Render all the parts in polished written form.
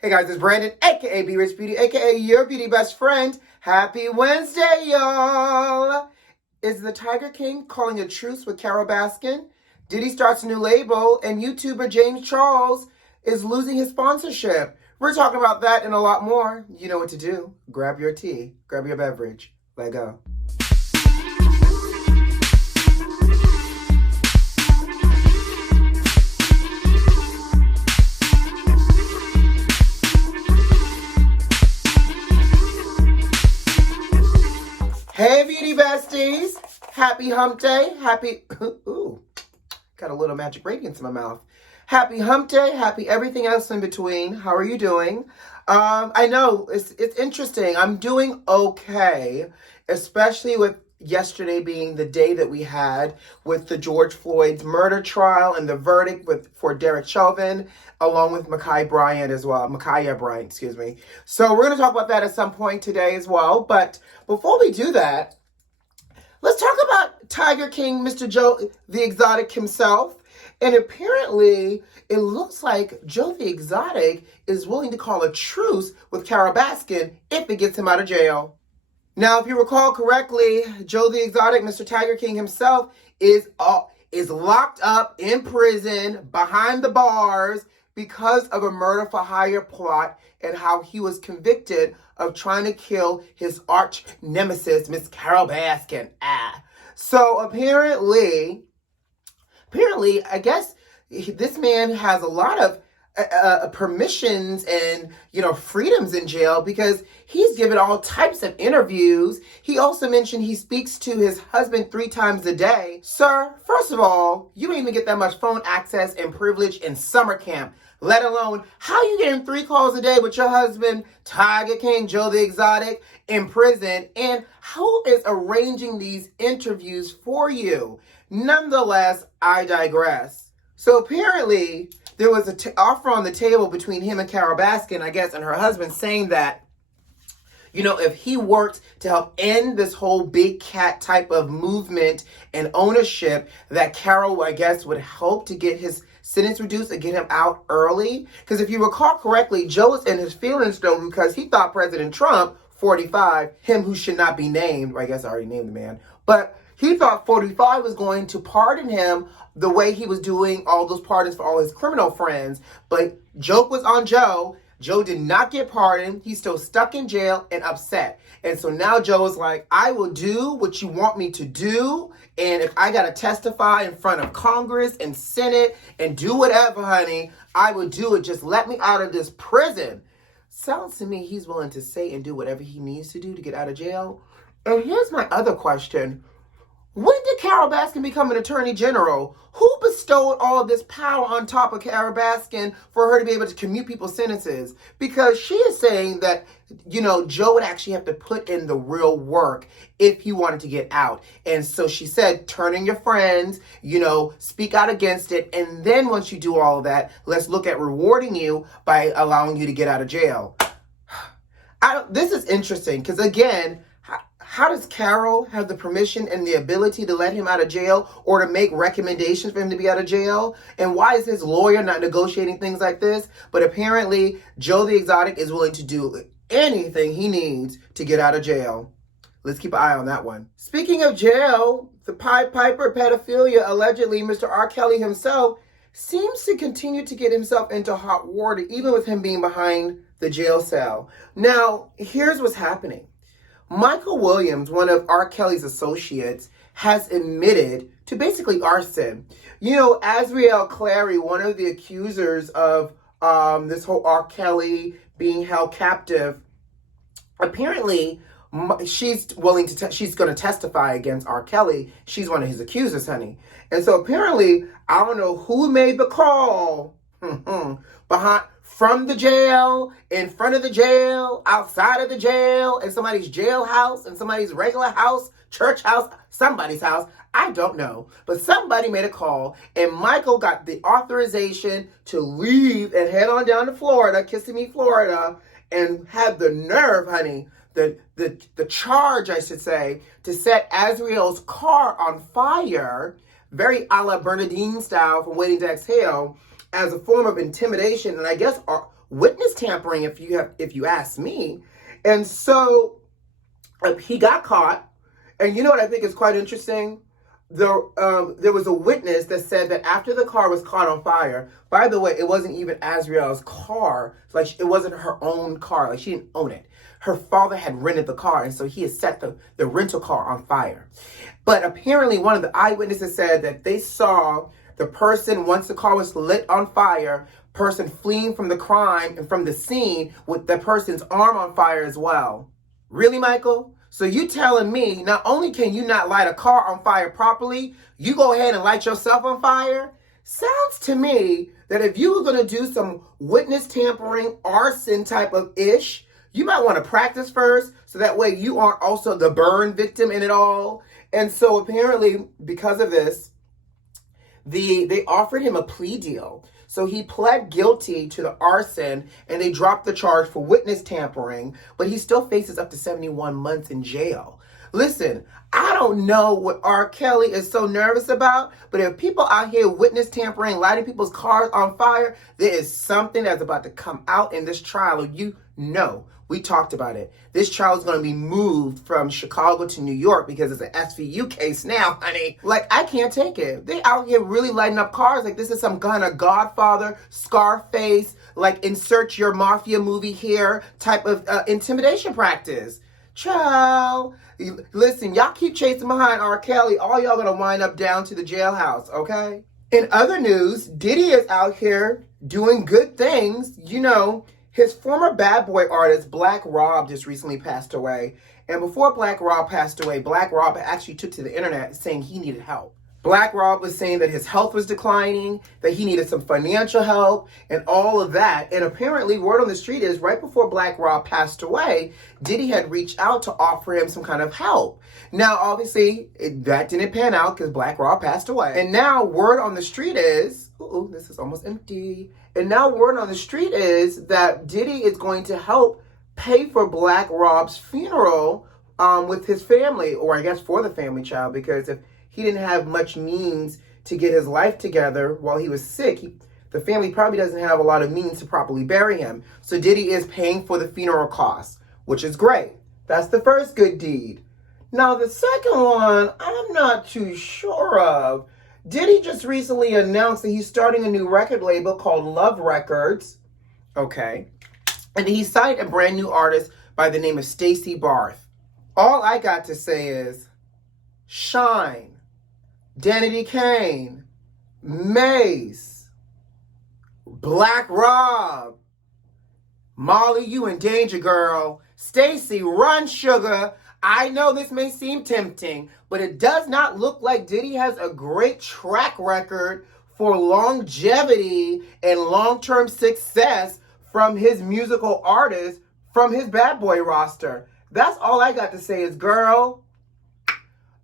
Hey guys, it's Brandon, aka B.Rich Beauty, aka your beauty best friend. Happy Wednesday, y'all! Is the Tiger King calling a truce with Carole Baskin? Diddy starts a new label, and YouTuber James Charles is losing his sponsorship. We're talking about that and a lot more. You know what to do. Grab your tea, grab your beverage. Let go. Hey, beauty besties. Happy hump day. Ooh, got a little magic radiance in my mouth. Happy hump day. Happy everything else in between. How are you doing? I know it's interesting. I'm doing okay, especially with yesterday being the day that we had with the George Floyd's murder trial and the verdict for Derek Chauvin, along with Ma'Khia Bryant as well. Ma'Khia Bryant, excuse me. So we're going to talk about that at some point today as well. But before we do that, let's talk about Tiger King, Mr. Joe the Exotic himself. And apparently, it looks like Joe the Exotic is willing to call a truce with Carole Baskin if it gets him out of jail. Now, if you recall correctly, Joe the Exotic, Mr. Tiger King himself, is locked up in prison behind the bars because of a murder for hire plot and how he was convicted of trying to kill his arch nemesis, Miss Carole Baskin. So apparently, I guess this man has a lot of permissions and, freedoms in jail because he's given all types of interviews. He also mentioned he speaks to his husband 3 times a day. Sir, first of all, you don't even get that much phone access and privilege in summer camp, let alone how you getting 3 calls a day with your husband, Tiger King, Joe the Exotic, in prison, and who is arranging these interviews for you? Nonetheless, I digress. So apparently, there was an offer on the table between him and Carole Baskin, I guess, and her husband saying that, if he worked to help end this whole big cat type of movement and ownership, that Carole, I guess, would hope to get his sentence reduced and get him out early. Because if you recall correctly, Joe was in his feelings, though, because he thought President Trump, 45, him who should not be named, I guess I already named the man, but he thought 45 was going to pardon him the way he was doing all those pardons for all his criminal friends. But joke was on Joe. Joe did not get pardoned. He's still stuck in jail and upset. And so now Joe is like, I will do what you want me to do. And if I got to testify in front of Congress and Senate and do whatever, honey, I will do it. Just let me out of this prison. Sounds to me he's willing to say and do whatever he needs to do to get out of jail. And here's my other question. When did Carole Baskin become an attorney general? Who bestowed all of this power on top of Carole Baskin for her to be able to commute people's sentences? Because she is saying that, Joe would actually have to put in the real work if he wanted to get out. And so she said, turn in your friends, speak out against it. And then once you do all of that, let's look at rewarding you by allowing you to get out of jail. This is interesting because, again, how does Carole have the permission and the ability to let him out of jail or to make recommendations for him to be out of jail? And why is his lawyer not negotiating things like this? But apparently, Joe the Exotic is willing to do anything he needs to get out of jail. Let's keep an eye on that one. Speaking of jail, the Pied Piper pedophilia, allegedly Mr. R. Kelly himself, seems to continue to get himself into hot water, even with him being behind the jail cell. Now, here's what's happening. Michael Williams, one of R. Kelly's associates, has admitted to basically arson. Azriel Clary, one of the accusers of this whole R. Kelly being held captive, apparently she's willing to, she's going to testify against R. Kelly. She's one of his accusers, honey. And so apparently, I don't know who made the call from the jail, in front of the jail, outside of the jail, in somebody's jailhouse, in somebody's regular house, church house, somebody's house. I don't know. But somebody made a call, and Michael got the authorization to leave and head on down to Florida, Kissimmee, Florida, and had the nerve, honey, the charge, I should say, to set Azriel's car on fire, very a la Bernadine style from Waiting to Exhale, as a form of intimidation. And I guess witness tampering, if you ask me. And so he got caught. And you know what I think is quite interesting? There was a witness that said that after the car was caught on fire, by the way, it wasn't even Azriel's car. Like, it wasn't her own car. Like, she didn't own it. Her father had rented the car, and so he had set the rental car on fire. But apparently one of the eyewitnesses said that they saw the person, once the car was lit on fire, person fleeing from the crime and from the scene with the person's arm on fire as well. Really, Michael? So you telling me not only can you not light a car on fire properly, you go ahead and light yourself on fire? Sounds to me that if you were going to do some witness tampering, arson type of ish, you might want to practice first so that way you aren't also the burn victim in it all. And so apparently because of this, they offered him a plea deal. So he pled guilty to the arson and they dropped the charge for witness tampering, but he still faces up to 71 months in jail. Listen, I don't know what R. Kelly is so nervous about, but if people out here witness tampering, lighting people's cars on fire, there is something that's about to come out in this trial. You know, we talked about it. This trial is going to be moved from Chicago to New York because it's an SVU case now, honey. Like, I can't take it. They out here really lighting up cars like this is some kind of Godfather, Scarface, like insert your mafia movie here type of intimidation practice. Child. Listen, y'all keep chasing behind R. Kelly, all y'all gonna wind up down to the jailhouse, okay? In other news, Diddy is out here doing good things. You know, his former bad boy artist, Black Rob, just recently passed away. And before Black Rob passed away, Black Rob actually took to the internet saying he needed help. Black Rob was saying that his health was declining, that he needed some financial help, and all of that. And apparently, word on the street is right before Black Rob passed away, Diddy had reached out to offer him some kind of help. Now, obviously, that didn't pan out because Black Rob passed away. And now, word on the street is, ooh, this is almost empty. And now, word on the street is that Diddy is going to help pay for Black Rob's funeral with his family, or I guess for the family, child, because if he didn't have much means to get his life together while he was sick, the family probably doesn't have a lot of means to properly bury him. So Diddy is paying for the funeral costs, which is great. That's the first good deed. Now, the second one, I'm not too sure of. Diddy just recently announced that he's starting a new record label called Love Records. Okay. And he signed a brand new artist by the name of Stacey Barth. All I got to say is, shine. Danity Kane, Mace, Black Rob, Molly, you in danger, girl. Stacey, run, sugar. I know this may seem tempting, but it does not look like Diddy has a great track record for longevity and long-term success from his musical artists, from his bad boy roster. That's all I got to say is, girl,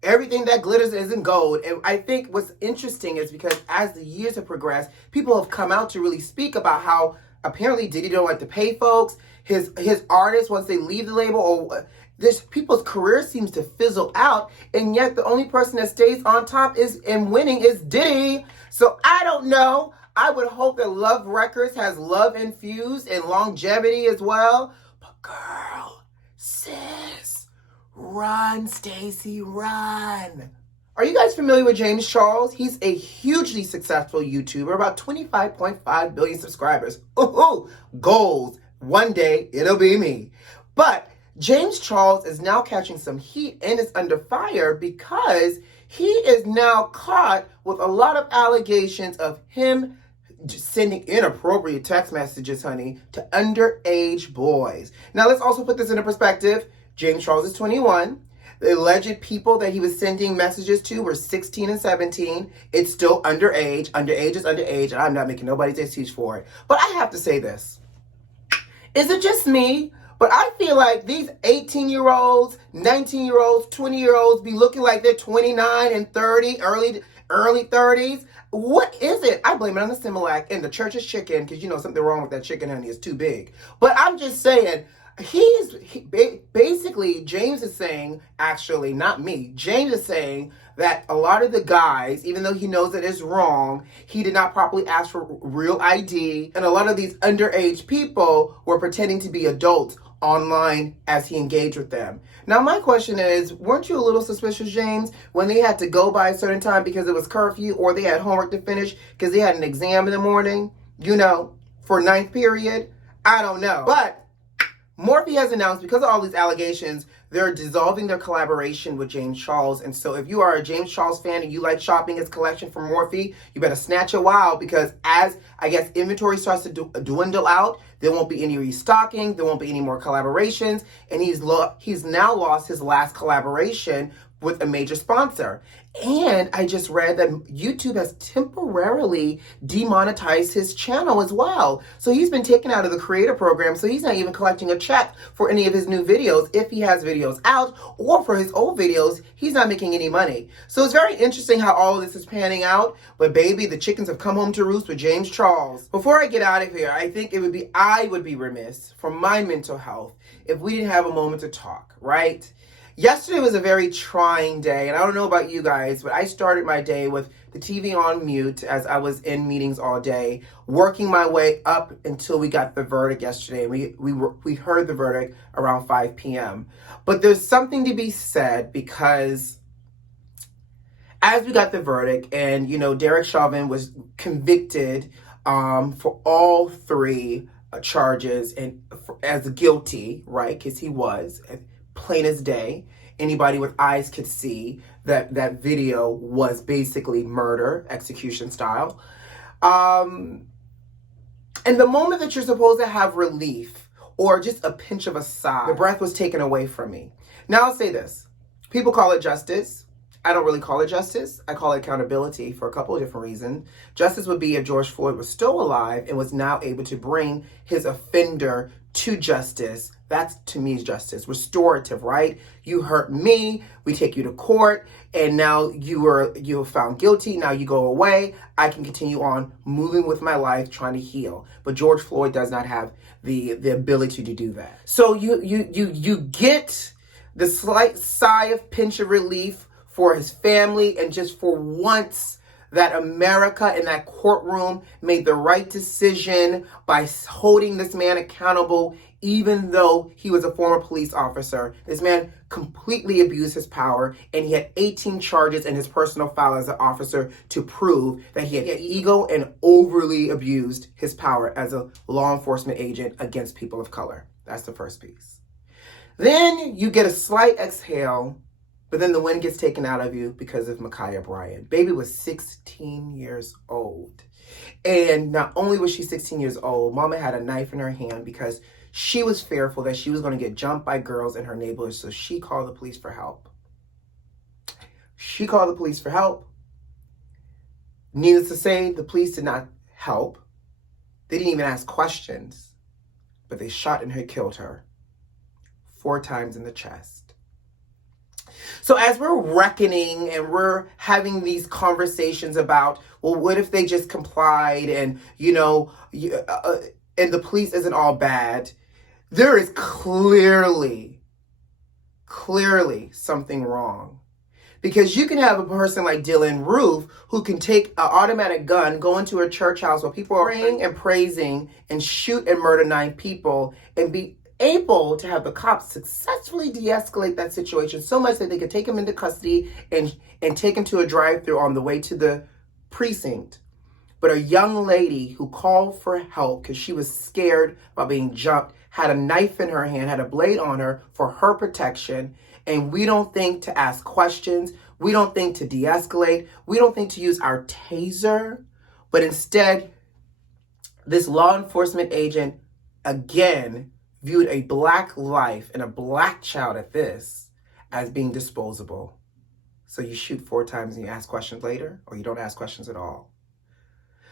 everything that glitters isn't gold. And I think what's interesting is because as the years have progressed, people have come out to really speak about how apparently Diddy don't like to pay folks. His artists, once they leave the label, or this people's career seems to fizzle out. And yet the only person that stays on top and winning is Diddy. So I don't know. I would hope that Love Records has love infused and longevity as well. But girl, sis, run, Stacey, run. Are you guys familiar with James Charles? He's a hugely successful YouTuber, about 25.5 billion subscribers. Ooh, goals. One day, it'll be me. But James Charles is now catching some heat and is under fire because he is now caught with a lot of allegations of him sending inappropriate text messages, honey, to underage boys. Now, let's also put this into perspective. James Charles is 21. The alleged people that he was sending messages to were 16 and 17. It's still underage. Underage is underage, and I'm not making nobody's excuse for it. But I have to say this. Is it just me? But I feel like these 18-year-olds, 19-year-olds, 20-year-olds be looking like they're 29 and 30, early 30s. What is it? I blame it on the Similac and the church's chicken because you know something wrong with that chicken, honey. It's too big. But I'm just saying, Basically, James is saying, actually, not me, James is saying that a lot of the guys, even though he knows that it's wrong, he did not properly ask for real ID, and a lot of these underage people were pretending to be adults online as he engaged with them. Now, my question is, weren't you a little suspicious, James, when they had to go by a certain time because it was curfew, or they had homework to finish because they had an exam in the morning, for ninth period? I don't know. But Morphe has announced, because of all these allegations, they're dissolving their collaboration with James Charles. And so if you are a James Charles fan and you like shopping his collection from Morphe, you better snatch a while, because as, I guess, inventory starts to dwindle out, there won't be any restocking, there won't be any more collaborations, and he's now lost his last collaboration with a major sponsor. And I just read that YouTube has temporarily demonetized his channel as well. So he's been taken out of the creator program, so he's not even collecting a check for any of his new videos. If he has videos out, or for his old videos, he's not making any money. So it's very interesting how all of this is panning out. But baby, the chickens have come home to roost with James Charles. Before I get out of here, I think I would be remiss for my mental health if we didn't have a moment to talk, right? Yesterday was a very trying day, and I don't know about you guys, but I started my day with the TV on mute as I was in meetings all day, working my way up until we got the verdict yesterday. We heard the verdict around 5 p.m. But there's something to be said, because as we got the verdict, and Derek Chauvin was convicted for all three charges, and as guilty, right? Because he was. Plain as day. Anybody with eyes could see that that video was basically murder, execution style. And the moment that you're supposed to have relief, or just a pinch of a sigh, the breath was taken away from me. Now I'll say this. People call it justice. I don't really call it justice. I call it accountability for a couple of different reasons. Justice would be if George Floyd was still alive and was now able to bring his offender to justice. That's, to me, is justice. Restorative, right? You hurt me, we take you to court, and now you were found guilty. Now you go away. I can continue on moving with my life, trying to heal. But George Floyd does not have the ability to do that. So you get the slight sigh of pinch of relief for his family, and just for once that America in that courtroom made the right decision by holding this man accountable, even though he was a former police officer. This man completely abused his power, and he had 18 charges in his personal file as an officer to prove that he had ego and overly abused his power as a law enforcement agent against people of color. That's the first piece. Then you get a slight exhale, but then the wind gets taken out of you because of Ma'Khia Bryant. Baby was 16 years old. And not only was she 16 years old, mama had a knife in her hand because she was fearful that she was going to get jumped by girls in her neighborhood, so she called the police for help. She called the police for help. Needless to say, the police did not help. They didn't even ask questions, but they shot and had killed her 4 times in the chest. So as we're reckoning and we're having these conversations about, well, what if they just complied, and, and the police isn't all bad, there is clearly something wrong. Because you can have a person like Dylan Roof who can take an automatic gun, go into a church house where people are praying and praising, and shoot and murder 9 people, and be able to have the cops successfully de-escalate that situation so much that they could take him into custody and take him to a drive-thru on the way to the precinct. But a young lady who called for help because she was scared about being jumped, had a knife in her hand, had a blade on her for her protection, and we don't think to ask questions, we don't think to de-escalate, we don't think to use our taser, but instead, this law enforcement agent, again, viewed a black life, and a black child at this, as being disposable. So you shoot 4 times and you ask questions later, or you don't ask questions at all.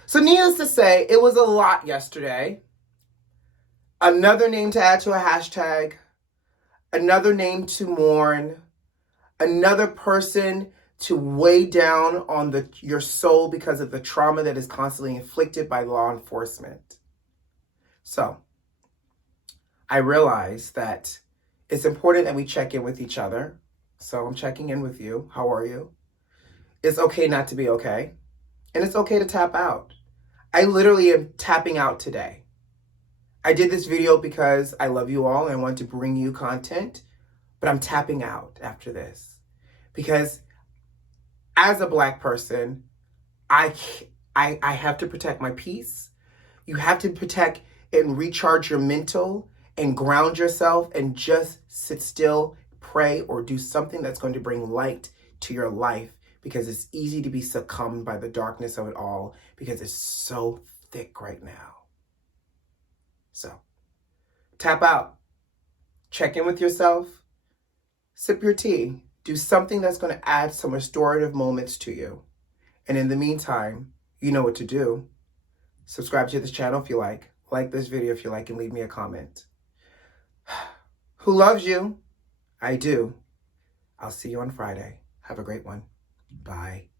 So needless to say, it was a lot yesterday. Another name to add to a hashtag, another name to mourn, another person to weigh down on your soul because of the trauma that is constantly inflicted by law enforcement. So, I realized that it's important that we check in with each other. So I'm checking in with you. How are you? It's okay not to be okay. And it's okay to tap out. I literally am tapping out today. I did this video because I love you all and I want to bring you content, but I'm tapping out after this because as a Black person, I have to protect my peace. You have to protect and recharge your mental and ground yourself and just sit still, pray, or do something that's going to bring light to your life, because it's easy to be succumbed by the darkness of it all because it's so thick right now. So tap out, check in with yourself, sip your tea, do something that's going to add some restorative moments to you. And in the meantime, you know what to do. Subscribe to this channel if you like this video if you like, and leave me a comment. Who loves you? I do. I'll see you on Friday. Have a great one. Bye.